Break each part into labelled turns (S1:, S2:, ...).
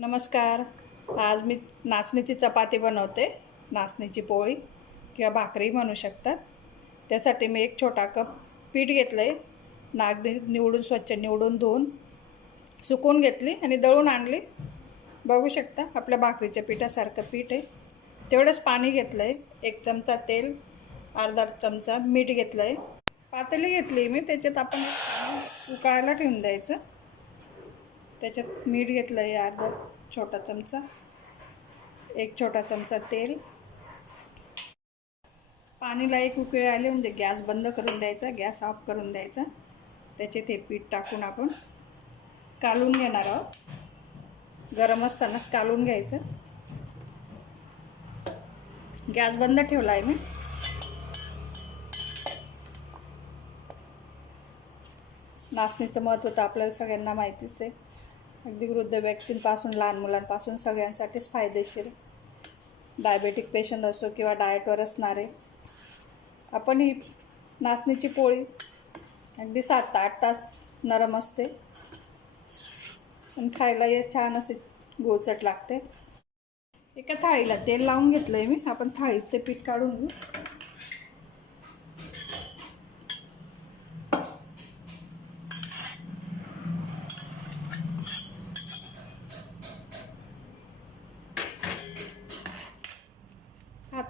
S1: नमस्कार. आज मी नाचणीची चपाती बनवते. नाचणीची पोळी किंवा भाकरी म्हणू शकतात. त्यासाठी मी एक छोटा कप पीठ घेतलं आहे नागणी निवडून स्वच्छ निवडून धुवून सुकून घेतली आणि दळून आणली. बघू शकता आपल्या भाकरीच्या पिठासारखं पीठ आहे. तेवढंच पाणी घेतलं आहे एक चमचा तेल अर्धा चमचा मीठ घेतलं आहे पातळी घेतली मी त्याच्यात आपण उकाळायला उकळायला ठेवून द्यायचं. त्याच्यात मीठ घेतलं आहे अर्धा छोटा चमचा एक छोटा चमचा तेल. पाणीला एक उकळी आली म्हणजे गॅस बंद करून द्यायचा गॅस ऑफ करून द्यायचा. त्याचे ते पीठ टाकून आपण कालून घेणार आहोत. गरम असतानाच कालून घ्यायचं. गॅस बंद ठेवला आहे मी. नाचणीचं महत्त्व तर आपल्याला सगळ्यांना माहितीच आहे. अगदी वृद्ध व्यक्तींपासून लहान मुलांपासून सगळ्यांसाठीच फायदेशीर. डायबेटिक पेशंट असो किंवा डाएटवर असणारे. आपण ही नाचणीची पोळी अगदी सात ते आठ तास नरम असते. आणि खायला हे छान असे गोचट लागते. एका थाळीला तेल लावून घेतलं आहे मी. आपण थाळीत ते पीठ काढून घेऊ.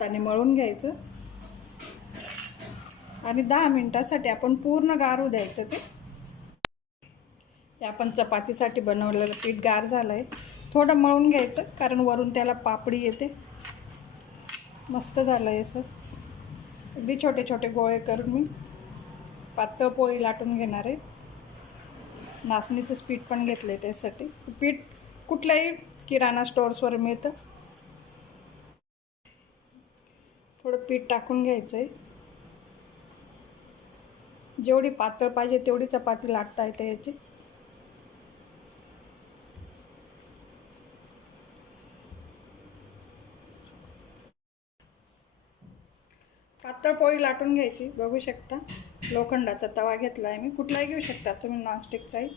S1: हाताने मळून घ्यायचं. आणि दहा मिनटासाठी आपण पूर्ण गारू द्यायचं ते. आपण चपातीसाठी बनवलेलं पीठ गार झालं आहे थोडं मळून घ्यायचं कारण वरून त्याला पापडी येते. मस्त झालं आहे असं. अगदी छोटे छोटे गोळे करून मी पातळ पोळी लाटून घेणार आहे. नाचणीचंच पीठ पण घेतलं आहे त्यासाठी. पीठ कुठल्याही किराणा स्टोर्सवर मिळतं. थोडं पीठ टाकून घ्यायचं आहे जेवढी पातळ पाहिजे तेवढी चपाती लाटता येते याची. पातळ पोळी लाटून घ्यायची बघू शकता. लोखंडाचा तवा घेतला आहे मी कुठलाही घेऊ शकता तुम्ही नॉनस्टिकचाही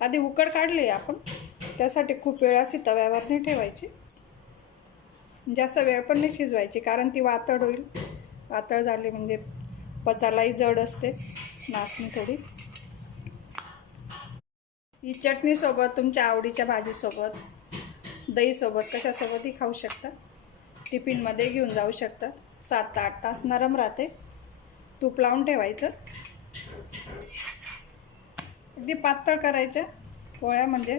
S1: आधी उकड काढली आहे आपण त्यासाठी खूप वेळ अशी तव्यावर नाही ठेवायची. जास्त वेळ पण नाही शिजवायची कारण ती वातळ होईल. वातळ झाली म्हणजे पचायलाही जड असते नाचणी थोडी. ही चटणीसोबत तुमच्या आवडीच्या भाजीसोबत दहीसोबत कशासोबतही खाऊ शकता. टिफिनमध्ये घेऊन जाऊ शकता. सात ते आठ तास नरम राहते. तूप लावून ठेवायचं. अगदी पातळ करायच्या पोळ्या म्हणजे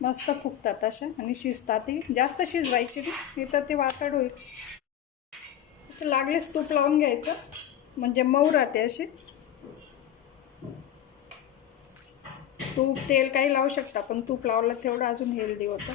S1: मस्त फुगतात अशा आणि शिजतातही जास्त शिजवायची नाही तर ते वातड होईल. असं लागलेच तूप लावून घ्यायचं. म्हणजे मऊ राहते अशी. तूप तेल काही लावू शकता पण तूप लावलं तेवढं अजून हेल्दी होतं.